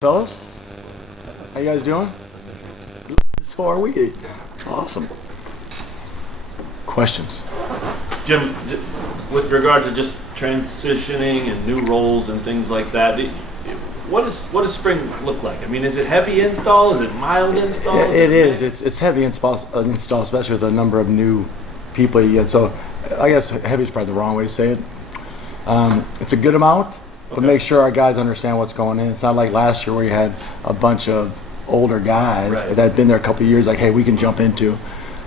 Fellas, how you guys doing? So are we. Awesome. Questions? Jim, with regard to just transitioning and new roles and things like that, what does spring look like? I mean, is it heavy install? Is it mild install? Yeah, it is. It's heavy install, especially with the number of new people you get. So I guess heavy is probably the wrong way to say it. It's a good amount. But make sure our guys understand what's going in. It's not like last year where you had a bunch of older guys that had been there a couple of years, like, hey, we can jump into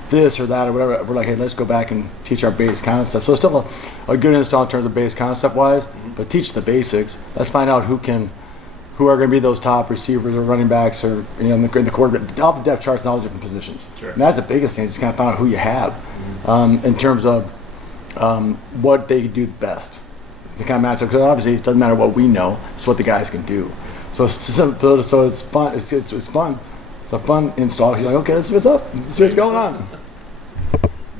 this or that or whatever. We're like, hey, let's go back and teach our base concept. So it's still a good install in terms of base concept wise, but teach the basics. Let's find out who are going to be those top receivers or running backs or in the quarterback, all the depth charts and all the different positions. Sure. And that's the biggest thing is to kind of find out who you have in terms of what they do the best. To kind of match up, because obviously it doesn't matter what we know; it's what the guys can do. So it's simple. So it's fun. It's fun. It's a fun install. You're like, okay, let's see what's up. Let's see what's going on.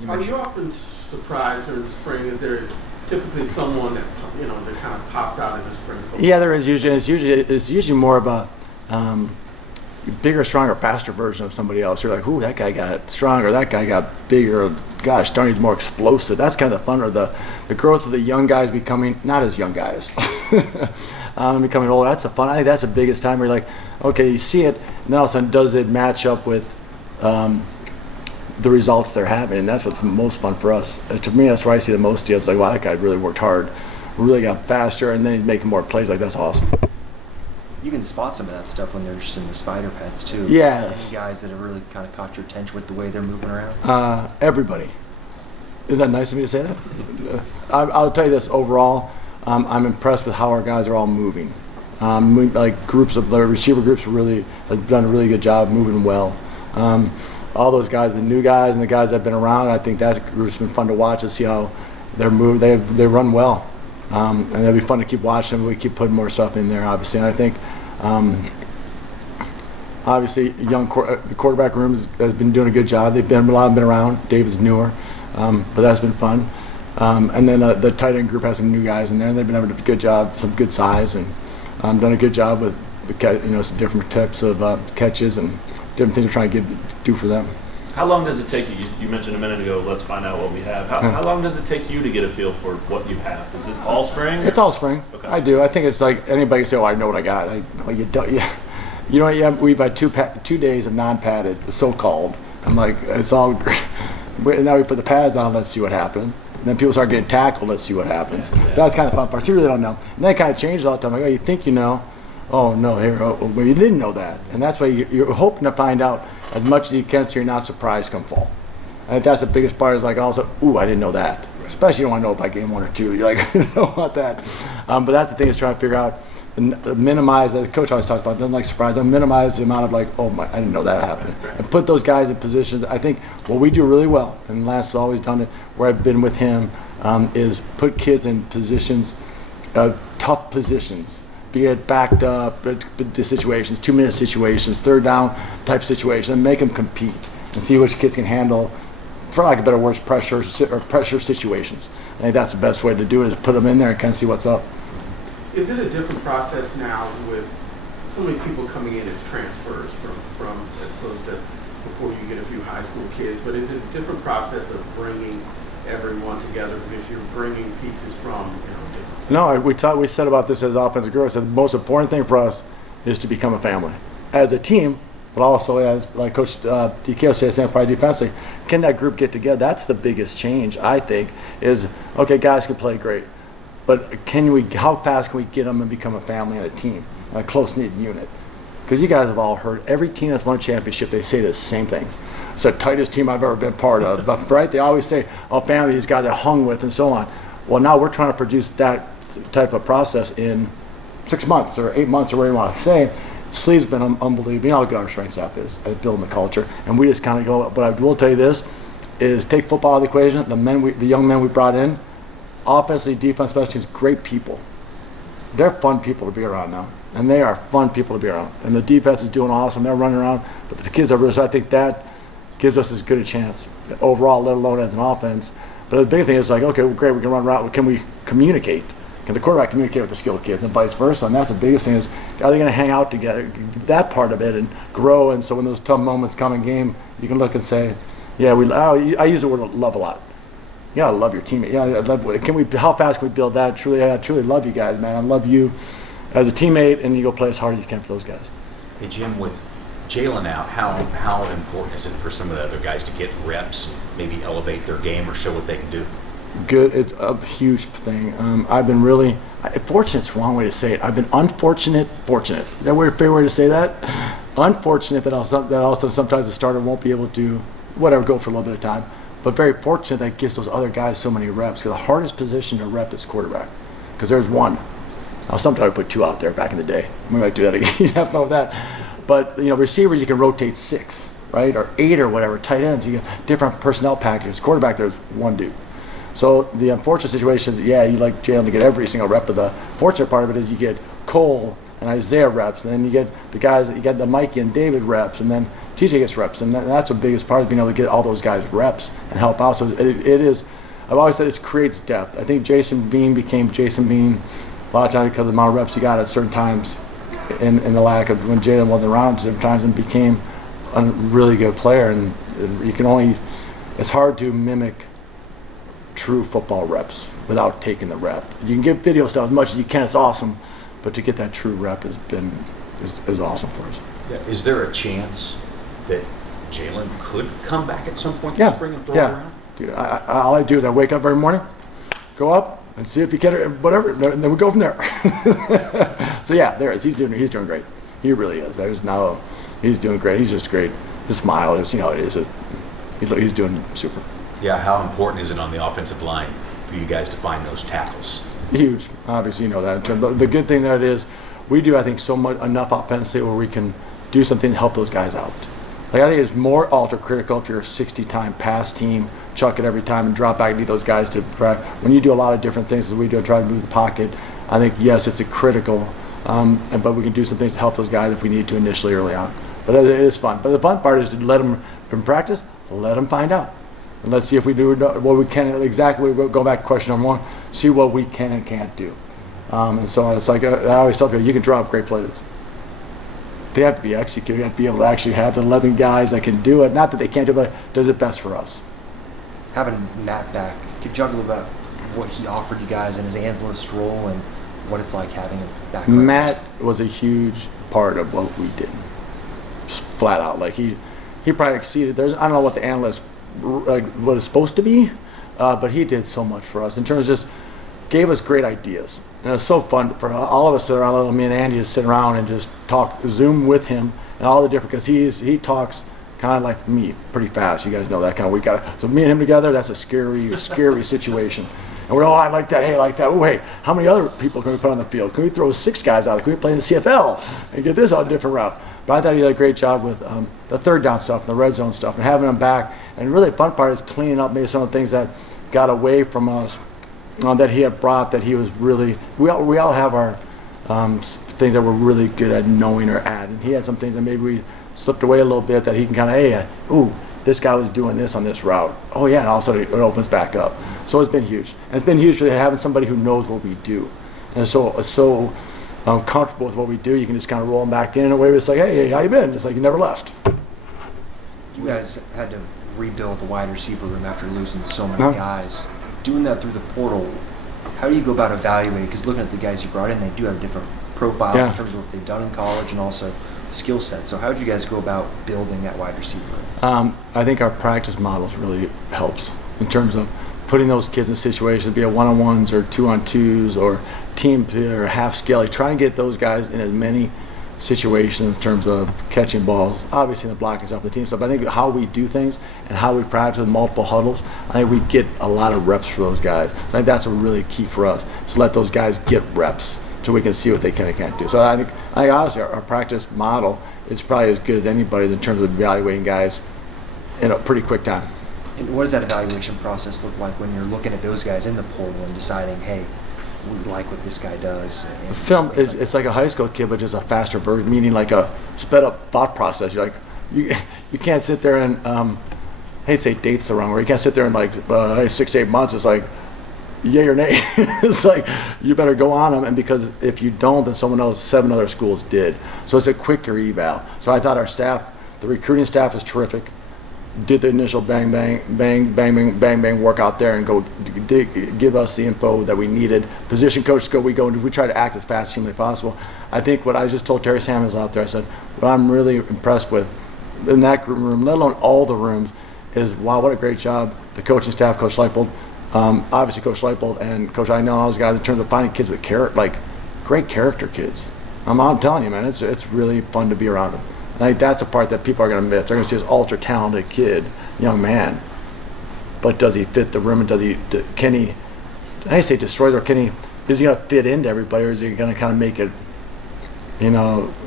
Are you often surprised during the spring? Is there typically someone that that kind of pops out in the spring? Yeah, there is usually. It's usually more of a bigger, stronger, faster version of somebody else. You're like, ooh, that guy got stronger. That guy got bigger. Gosh darn, he's more explosive. That's kind of the fun, or the growth of the young guys becoming, not as young guys, becoming older. That's the fun. I think that's the biggest time where you're like, okay, you see it, and then all of a sudden, does it match up with the results they're having? And that's what's most fun for us. To me, that's where I see the most deals. Like, wow, that guy really worked hard, really got faster, and then he's making more plays. Like, that's awesome. You can spot some of that stuff when they're just in the spider pads too. Yes. Any guys that have really kind of caught your attention with the way they're moving around? Everybody. Is that nice of me to say that? I'll tell you this, overall, I'm impressed with how our guys are all moving. Like groups of the receiver groups really have done a really good job moving well. All those guys, the new guys and the guys that have been around, I think that group's been fun to watch and see how they're moving. They run well. And it'll be fun to keep watching them. We keep putting more stuff in there, obviously. And I think, obviously, the quarterback room has been doing a good job. A lot have been around. David's newer, but that's been fun. And then the tight end group has some new guys in there. And they've been having a good job, some good size, and done a good job with some different types of catches and different things we're trying to do for them. How long does it take you? You mentioned a minute ago, let's find out what we have. How long does it take you to get a feel for what you have? Is it all spring? It's all spring. Okay. I do. I think it's like anybody can say, "Oh, I know what I got." You don't. You know what? We've had 2 days of non-padded, the so-called. I'm like, it's all great. Now we put the pads on. Let's see what happens. And then people start getting tackled. Let's see what happens. Yeah. So that's kind of fun part. You really don't know. And that kind of changes all the time. Like, oh, you think you know? Oh no, well, you didn't know that. And that's why you're hoping to find out as much as you can, so you're not surprised come fall. I think that's the biggest part. Is like also, ooh, I didn't know that. Especially you don't want to know it by game 1 or 2. You're like, I don't want that. But that's the thing is trying to figure out, minimize. The coach always talks about, doesn't like surprise. Don't minimize the amount of like, oh my, I didn't know that happened. And put those guys in positions. I think what we do really well, and Lance has always done it. Where I've been with him, is put kids in positions, tough positions. Be it backed up situations, 2-minute situations, third down type situations, and make them compete and see which kids can handle, for lack of better words, pressure situations. I think that's the best way to do it, is put them in there and kind of see what's up. Is it a different process now with so many people coming in as transfers from as opposed to before you get a few high school kids? But is it a different process of bringing everyone together because you're bringing pieces from different? No, we said about this as offensive group. I said the most important thing for us is to become a family as a team, but also as like Coach DK says, probably defensively. Can that group get together? That's the biggest change, I think. Is okay, guys can play great, but how fast can we get them and become a family and a team, a close-knit unit? Because you guys have all heard, every team that's won a championship, they say the same thing. It's the tightest team I've ever been part of. But right, they always say, "Oh, family, these guys that hung with," and so on. Well, now we're trying to produce that type of process in 6 months or 8 months or whatever you want to say. Sleeve's been unbelievable. You know how good our strength staff is at building the culture, and we just kind of go. But I will tell you this: is take football out of the equation. The young men we brought in, offensively, defense, special teams, great people. They're fun people to be around now, and they are fun people to be around. And the defense is doing awesome. They're running around, but the kids are really. So I think that gives us as good a chance overall, let alone as an offense. But the big thing is like, okay, well, great, we can run around. Can we communicate? Can the quarterback communicate with the skilled kids and vice versa? And that's the biggest thing is, are they going to hang out together? That part of it and grow. And so when those tough moments come in game, you can look and say, yeah, I use the word love a lot. You gotta love your teammate. Yeah, I love, how fast can we build that? I truly love you guys, man. I love you as a teammate, and you go play as hard as you can for those guys. Hey, Jim, with Jalen out, how important is it for some of the other guys to get reps, maybe elevate their game or show what they can do? Good. It's a huge thing. I've been really fortunate. It's the wrong way to say it. I've been unfortunate. Fortunate. Is that a fair way to say that? Unfortunate that also sometimes the starter won't be able to go for a little bit of time. But very fortunate that gives those other guys so many reps. Because the hardest position to rep is quarterback. Because there's one. Now sometimes I put two out there back in the day. We might do that again. You have fun with that. But receivers you can rotate 6, right, or 8 or whatever. Tight ends you get different personnel packages. Quarterback there's one dude. So the unfortunate situation is, yeah, you like Jalen to get every single rep. But the fortunate part of it is you get Cole and Isaiah reps, and then you get the guys, you get the Mikey and David reps, and then TJ gets reps, and that's the biggest part of being able to get all those guys reps and help out. So it is. I've always said it creates depth. I think Jason Bean became Jason Bean a lot of times because of the amount of reps he got at certain times, in the lack of when Jalen wasn't around at certain times, and became a really good player. And you can only. It's hard to mimic true football reps without taking the rep. You can give video stuff as much as you can. It's awesome, but to get that true rep is awesome for us. Yeah. Is there a chance that Jalen could come back at some point Yeah. this spring and throw it around? Dude, all I do is I wake up every morning, go up and see if he can, whatever, and then we go from there. So yeah, there is. He's doing great. He really is. He's doing great. He's just great. The smile is, he's doing super. Yeah, how important is it on the offensive line for you guys to find those tackles? Huge. Obviously, you know that. But the good thing that is, we do, I think, enough offensively where we can do something to help those guys out. Like, I think it's more ultra-critical if you're a 60-time pass team, chuck it every time and drop back and need those guys to try. When you do a lot of different things as we do and try to move the pocket, I think, yes, it's a critical, but we can do some things to help those guys if we need to initially early on. But it is fun. But the fun part is to let them, in practice, let them find out. And let's see if we do what we can, exactly, we'll go back to question number 1, see what we can and can't do. And so it's like, I always tell people, you can draw up great plays. They have to be executed. You have to be able to actually have the 11 guys that can do it. Not that they can't do it, but does it best for us. Having Matt back, could you talk a little about what he offered you guys in his analyst role and what it's like having him back? Matt was a huge part of what we did. Just flat out. Like he probably exceeded. I don't know what the analyst, like what it's supposed to be, but he did so much for us in terms of just gave us great ideas. And it was so fun for all of us sit around, me and Andy just sit around and just talk, Zoom with him and all the different, because he talks kind of like me, pretty fast. You guys know that kind of, so me and him together, that's a scary, scary situation. And we're all, I like that, hey, I like that. Oh, hey, how many other people can we put on the field? Can we throw 6 guys out? Can we play in the CFL and get this on a different route? But I thought he did a great job with the third down stuff and the red zone stuff and having them back. And really the fun part is cleaning up maybe some of the things that got away from us that he had brought, that he was really, we all have our things that we're really good at knowing or at. And he had some things that maybe we slipped away a little bit that he can kind of, hey, ooh, this guy was doing this on this route. Oh yeah, and all of a sudden it opens back up. So it's been huge. And it's been huge for having somebody who knows what we do. And so comfortable with what we do, you can just kind of roll them back in a way where it's like, hey, how you been? It's like you never left. You guys had to rebuild the wide receiver room after losing so many guys. Doing that through the portal, how do you go about evaluating? Because looking at the guys you brought in, they do have different profiles in terms of what they've done in college and also skill set. So how did you guys go about building that wide receiver room? I think our practice models really helps in terms of putting those kids in situations, be it one-on-ones or 2-on-2s or team or half scale, like trying to get those guys in as many situations in terms of catching balls, obviously the blocking stuff, the team stuff. But I think how we do things and how we practice with multiple huddles, I think we get a lot of reps for those guys. I think that's a really key for us, to let those guys get reps so we can see what they can and can't do. So I think honestly our practice model is probably as good as anybody's in terms of evaluating guys in a pretty quick time. And what does that evaluation process look like when you're looking at those guys in the portal and deciding, hey, we like what this guy does? The film is it's like a high school kid, but just a faster version, meaning like a sped up thought process. You're like, you can't sit there and I hate to say date's the wrong word. You can't sit there and like 6 to 8 months. It's like yay or nay. It's like, you better go on them, and because if you don't, then someone else, 7 other schools did. So it's a quicker eval. So I thought our staff, the recruiting staff is terrific. Did the initial bang, bang, bang, bang, bang, bang, bang work out there and go give us the info that we needed. Position coaches we try to act as fast as humanly possible. I think what I just told Terry Samuels out there, I said, what I'm really impressed with in that room, let alone all the rooms, is wow, what a great job the coaching staff, Coach Leipold, obviously Coach Leipold and Coach I know all those guys in terms of finding kids with great character kids. I'm telling you, man, it's really fun to be around them. I think that's the part that people are going to miss. They're going to see this ultra talented kid, young man, but does he fit the room? And can he? I didn't say destroy, or is he going to fit into everybody, or is he going to kind of make it,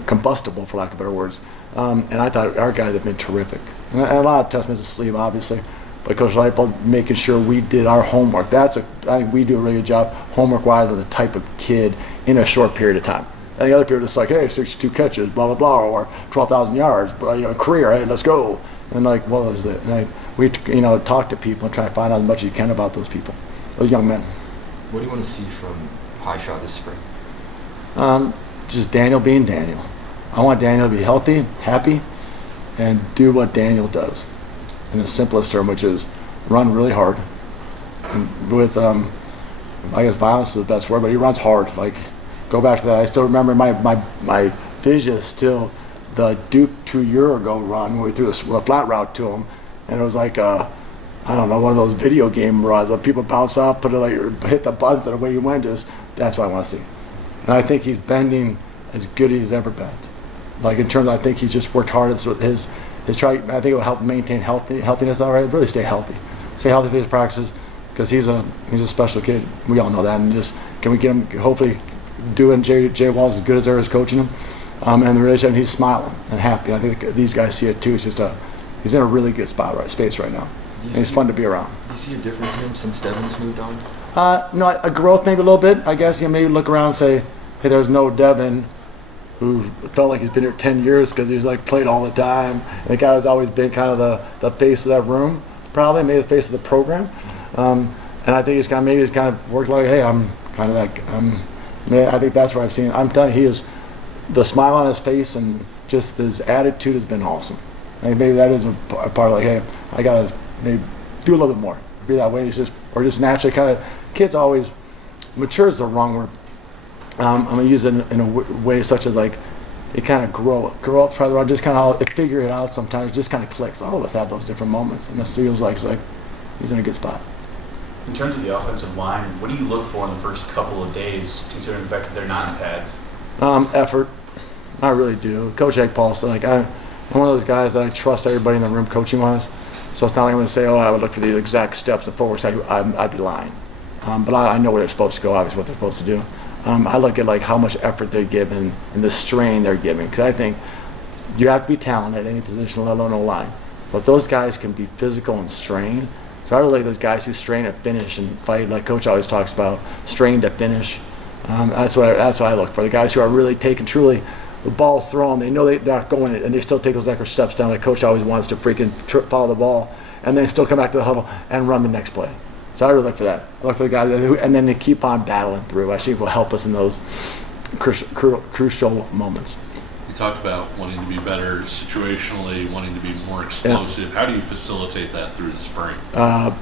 combustible, for lack of better words? And I thought our guys have been terrific, and a lot of testaments to sleeve, obviously, but Coach Leipold making sure we did our homework. I think we do a really good job homework-wise of the type of kid in a short period of time. And the other people are just like, hey, 62 catches, blah, blah, blah, or 12,000 yards, career, hey, let's go. And like, well, is it? And we talk to people and try to find out as much as you can about those people, those young men. What do you want to see from Hishaw this spring? Just Daniel being Daniel. I want Daniel to be healthy, happy, and do what Daniel does in the simplest term, which is run really hard. And with, I guess violence is the best word, but he runs hard. Like, go back to that. I still remember my vision is still the Duke 2 year ago run when we threw the flat route to him, and it was like I don't know, one of those video game runs that people bounce off, hit the buttons, and away you went. That's what I want to see. And I think he's bending as good as he's ever been. Like in terms, I think he's just worked hard. His try. I think it will help maintain healthiness. All right, really stay healthy for his practices, because he's a special kid. We all know that. And just can we get him hopefully doing Jay Walls as good as ever is coaching him, and the relationship, he's smiling and happy. I think these guys see it too. It's just he's in a really good space right now, and he's fun to be around. Do you see a difference in him since Devin's moved on? No, a growth maybe a little bit. I guess maybe look around and say, hey, there's no Devin, who felt like he's been here 10 years because he's like played all the time. And the guy has always been kind of the face of that room, probably maybe the face of the program. And I think he's kind of worked like, hey, I'm kind of that. I think that's what I've seen. I'm telling you, he is, the smile on his face and just his attitude has been awesome. I think maybe that is a part of like, hey, I gotta maybe do a little bit more, be that way. He's just naturally kind of, kids always, mature is the wrong word. I'm gonna use it in a way such as like, they kind of grow up, try to just kind of figure it out sometimes. It just kind of clicks. All of us have those different moments, and it feels like he's in a good spot. In terms of the offensive line, what do you look for in the first couple of days, considering the fact that they're not in pads? Effort. I really do. Coach Egg-Paul said, I'm one of those guys that I trust everybody in the room coaching-wise. So it's not like I'm going to say, I would look for the exact steps and forwards. I'd be lying. But I know where they're supposed to go, obviously, what they're supposed to do. I look at how much effort they're giving and the strain they're giving. Because I think you have to be talented at any position, let alone O-line. But those guys can be physical and strain. So I really like those guys who strain to finish and fight, like Coach always talks about, strain to finish. That's what I look for. The guys who are really taking truly the ball's thrown, they know they're not going it, and they still take those extra steps down. Like Coach always wants to freaking follow the ball, and then still come back to the huddle and run the next play. So I really look for that. I look for the guys and then they keep on battling through. I think will help us in those crucial moments. You talked about wanting to be better situationally, wanting to be more explosive. Yeah. How do you facilitate that through the spring?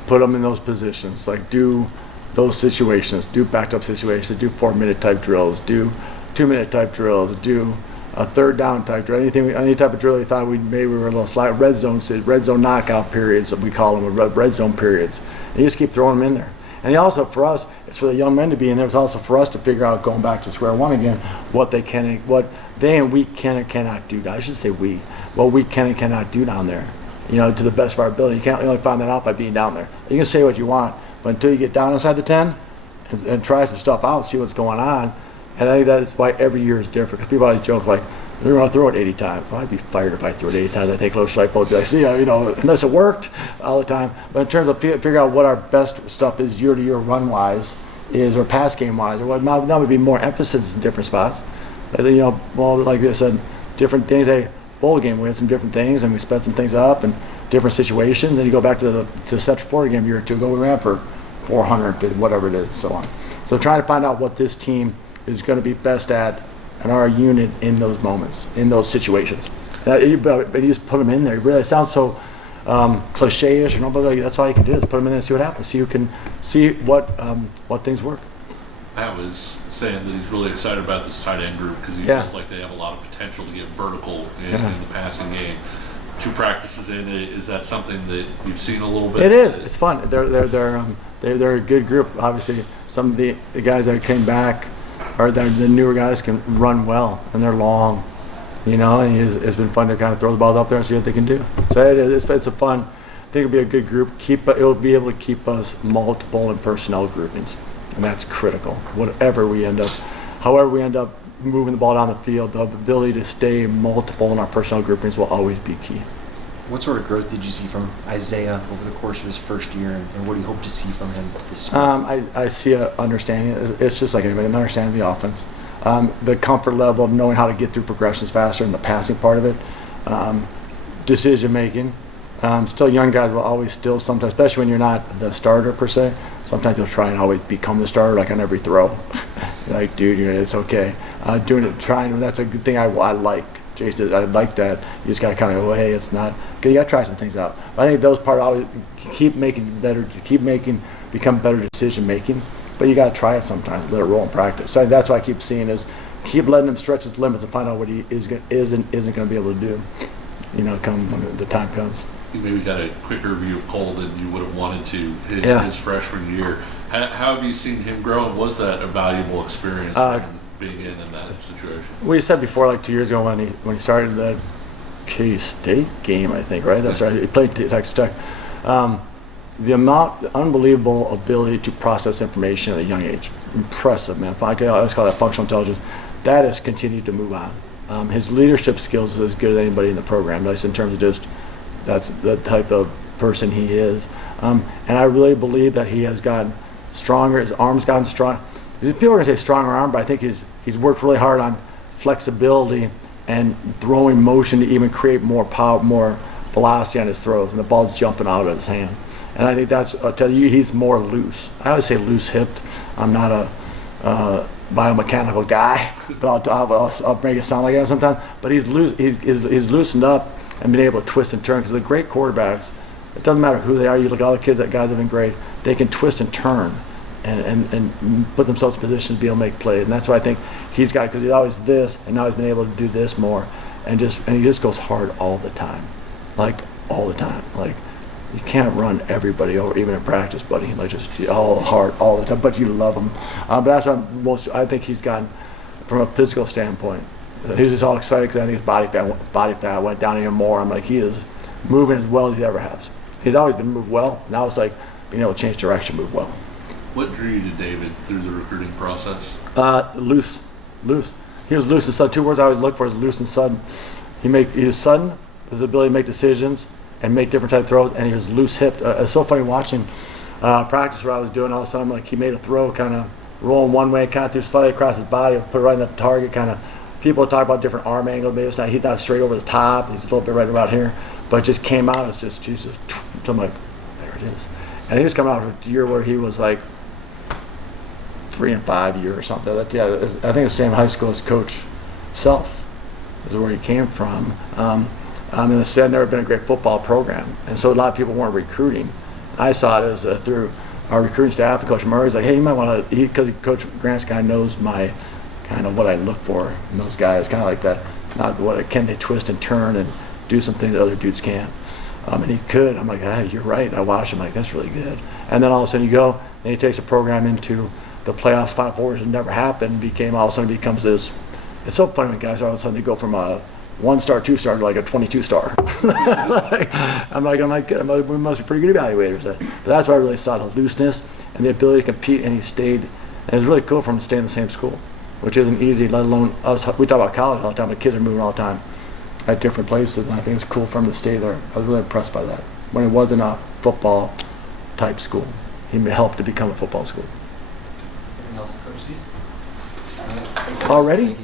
Put them in those positions, like do those situations, do backed up situations, do 4-minute type drills, do 2-minute type drills, do a third down type drill, any type of drill you thought we were a little slight, red zone knockout periods, that we call them, red zone periods. And you just keep throwing them in there. And also for us, it's for the young men to be in there. It's also for us to figure out, going back to square one again, what they and we can and cannot do. I should say what we can and cannot do down there. To the best of our ability. You can't really find that out by being down there. You can say what you want, but until you get down inside the 10 and try some stuff out and see what's going on. And I think that's why every year is different. Because people always joke like, they're going to throw it 80 times. Well, I'd be fired if I threw it 80 times. I think Coach Schleipold would be like, see, unless it worked all the time. But in terms of figure out what our best stuff is year to year run-wise, or pass game-wise, or what now would be more emphasis in different spots. But, like I said, different things. Hey, bowl game, we had some different things, and we sped some things up and different situations. Then you go back to the Central Florida game a year or two ago. We ran for 450, whatever it is, so on. So trying to find out what this team is going to be best at and our unit in those moments, in those situations. You just put them in there. Really, it sounds so cliche-ish, but that's all you can do is put them in there and see what happens. See who can see what things work. Pat was saying that he's really excited about this tight end group because he feels like they have a lot of potential to get vertical in the passing game. 2 practices in, is that something that you've seen a little bit? It is. It's fun. They're a good group. Obviously, some of the guys that came back, or the newer guys, can run well, and they're long, and it's been fun to kind of throw the ball up there and see what they can do. So it's a fun. I think it'll be a good group. It'll be able to keep us multiple in personnel groupings, and that's critical. However we end up moving the ball down the field, the ability to stay multiple in our personnel groupings will always be key. What sort of growth did you see from Isaiah over the course of his first year, and what do you hope to see from him this spring? I see an understanding. It's just like anybody, an understanding of the offense. The comfort level of knowing how to get through progressions faster and the passing part of it. Decision making. Still young guys will always sometimes, especially when you're not the starter per se, sometimes you'll try and always become the starter like on every throw. Like, dude, it's okay. That's a good thing I like. Jason, I like that. You just got to kind of go, hey, it's not. You got to try some things out. But I think those parts always become better decision making. But you got to try it sometimes, let it roll in practice. So that's what I keep seeing is keep letting him stretch his limits and find out what he isn't going to be able to do. Come when the time comes. You maybe got a quicker view of Cole than you would have wanted to his freshman year. How have you seen him grow, and was that a valuable experience for him being in that situation? We said before, like 2 years ago when he started that K-State game, I think, right? That's right. He played Texas Tech. The unbelievable ability to process information at a young age, impressive, man. I always call that functional intelligence. That has continued to move on. His leadership skills is as good as anybody in the program. That's in terms of just that's the type of person he is. And I really believe that he has gotten stronger. His arm's gotten strong. People are going to say stronger arm, but I think he's worked really hard on flexibility and throwing motion to even create more power, more velocity on his throws, and the ball's jumping out of his hand. And I think I'll tell you, he's more loose. I always say loose-hipped. I'm not a biomechanical guy, but I'll make it sound like that sometimes. But he's loose. He's loosened up and been able to twist and turn. Because the great quarterbacks, it doesn't matter who they are. You look at all the kids, that guys have been great. They can twist and turn and put themselves in positions to be able to make plays. And that's why I think he's got it, because he's always this, and now he's been able to do this more, and he just goes hard all the time, like all the time. Like you can't run everybody over, even in practice, buddy. Like just all hard all the time, but you love him. But that's what I think he's gotten from a physical standpoint. He was just all excited because I think his body fat went down even more. I'm like, he is moving as well as he ever has. He's always been moved well. Now it's like being able to change direction, move well. What drew you to David through the recruiting process? Loose. He was loose and sudden. 2 words I always look for is loose and sudden. He was sudden, his ability to make decisions and make different type of throws, and he was loose-hipped. It's so funny watching practice where I was doing all of a sudden, like he made a throw kind of rolling one way, kind of threw slightly across his body, put it right in the target, kind of. People talk about different arm angles. Maybe he's not straight over the top. He's a little bit right about here, but it just came out. It's just Jesus. So I'm like, there it is. And he was coming out of a year where he was like 3 and 5 year or something. I think the same high school as Coach Self is where he came from. And the state had never been a great football program, and so a lot of people weren't recruiting. I saw it as through our recruiting staff. And Coach Murray's like, hey, you might want to, because Coach Grant's kind of knows my kind of what I look for in those guys, kind of like that. Not what can they twist and turn and do something that other dudes can't. And he could. I'm like, you're right. I watched him. Like, that's really good. And then all of a sudden you go, and he takes a program into the playoffs, Final Fours. It never happened. All of a sudden becomes this. It's so funny when guys all of a sudden they go from a 1-star, 2-star to like a 22-star. I'm like, we must be pretty good evaluators. But that's why I really saw the looseness and the ability to compete. And he stayed. And it was really cool for him to stay in the same school, which isn't easy. Let alone us. We talk about college all the time. The kids are moving all the time at different places, and I think it's cool for him to stay there. I was really impressed by that. When it wasn't a football type school, he helped to become a football school. Anything else, Coach Steve? Already?